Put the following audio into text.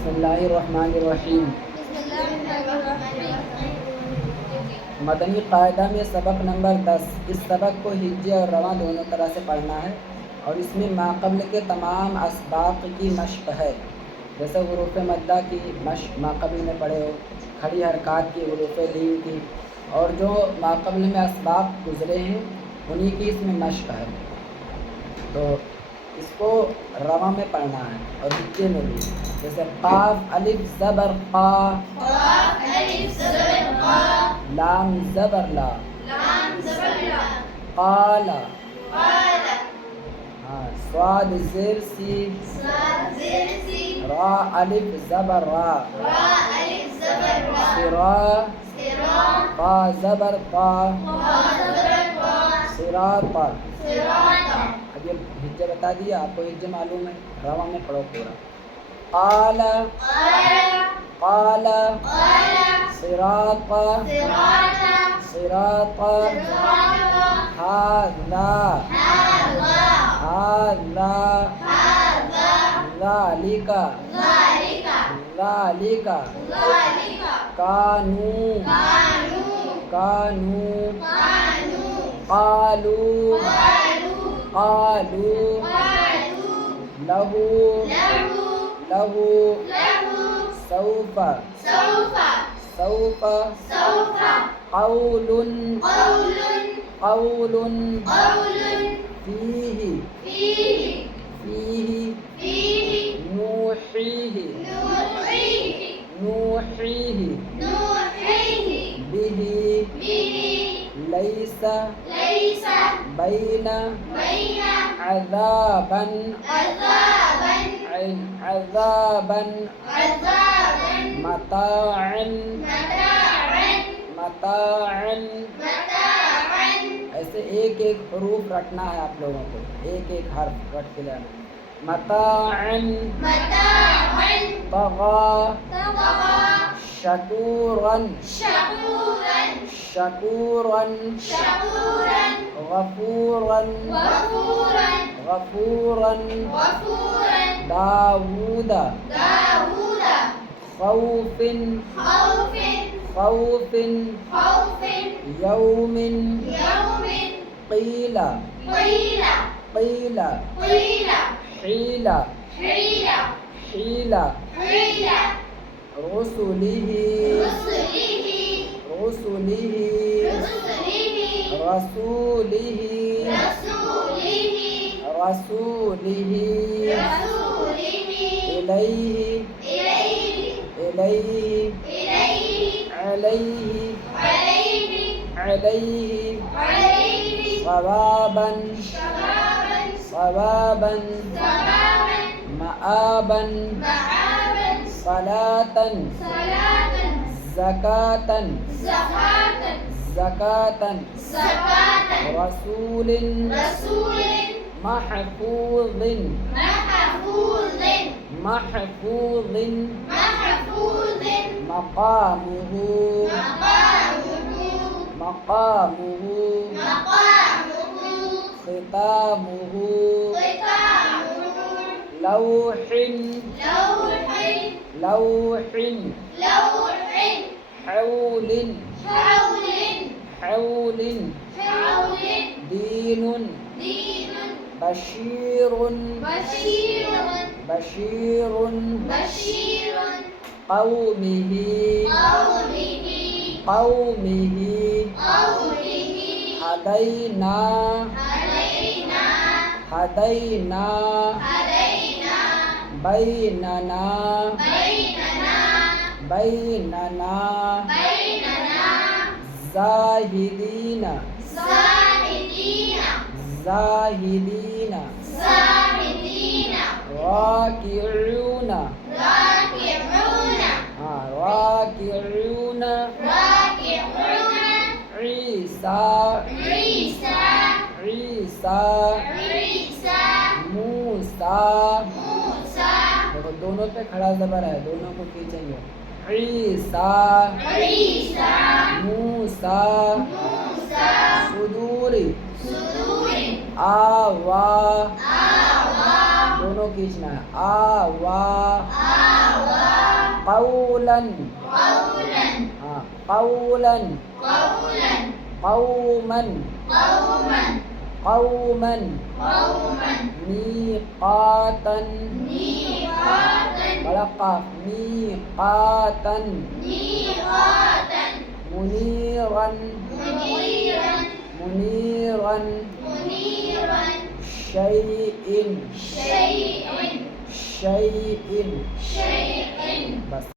बिस्मिल्लाहिर्रहमानिर्रहीम। मदनी कायदा में सबक नंबर 10। इस सबक को हिज्जे और रवां दोनों तरह से पढ़ना है और इसमें माक़ब्ल के तमाम असबाक़ की मश्क़ है। जैसे हुरूफ़ मद्दा की मश्क़ माक़ब्ल में पढ़े हो, खड़ी हरकात की हुरूफ़ लीन की, और जो माक़ब्ल में असबाक़ गुज़रे हैं उन्हीं की इसमें मश्क़ है। तो इसको रवा में पढ़ना है और हिज्जे में भी। जैसे क़ाफ़ अलिफ ज़बर क़ा, लाम ज़बर ला, क़ाला, स्वाद ज़ेर सी, रा अलिफ ज़बर रा, सिरा, क़ा ज़बर क़ा, सिराता। अब ये हिज्जे बता दिया आपको, हिज्जे मालूम है, रवा में पढ़ो पूरा। क़ाला, क़ाला, सिराता, सिराता, हाज़ा, हाज़ा, ज़ालिका, ज़ालिका, कानू, कानू, क़ालू, क़ालू, लहू, लहू, सौफ़ा, सौफ़ा, क़ौलुन, क़ौलुन, फ़ीही, फ़ीही, नूहीही, नूहीही, बिही, लैसा, बैना, अज़ाबन, अज़ाबन, मताअन, मताअन। ऐसे एक एक हरूफ रटना है आप लोगों को, एक एक हर्फ रट के लेना। मताअन, तग़ा, शकूरन, शकूरन, गफूरन, गफूरन, दाऊदा, खौफिन, खौफिन, यौमिन, क़ीला, क़ीला, हीला, हीला, रुसुलिही, रुसुलिही, रसूलिही, रसूलिही, इलैही, इलैही, अलैही, अलैही, सवाबन, सवाबन, मआबन, सलातन, ज़कातन, ज़कातन, रसूलिन, महफूज़िन, महफूज़िन, मक़ामुहु, मक़ामुहु, ख़ितामुहु, लौहिन, लौहिन, हौलिन, हौलिन, दीनुन, बशीरुन, बशीरुन, क़ौमिही, क़ौमिही, हदैना, हदैना, बैनना, बैनना, ज़ाहिदीना, ज़ाहिदीना, राकिऊना, राकिऊना, ईसा, ईसा, मूसा। देखो दोनों पे खड़ा ज़बर है, दोनों को खींचेंगे। ईसा, मूसा, सुदूरी, आवा, दोनों खींचना है। आवा, कौलन, हाँ कौलन, कौमन, कौमन, मीक़ातन, बड़ा काफ, मीक़ातन, मुनीरन, मुनीरन, शैइन, शैइन, बस।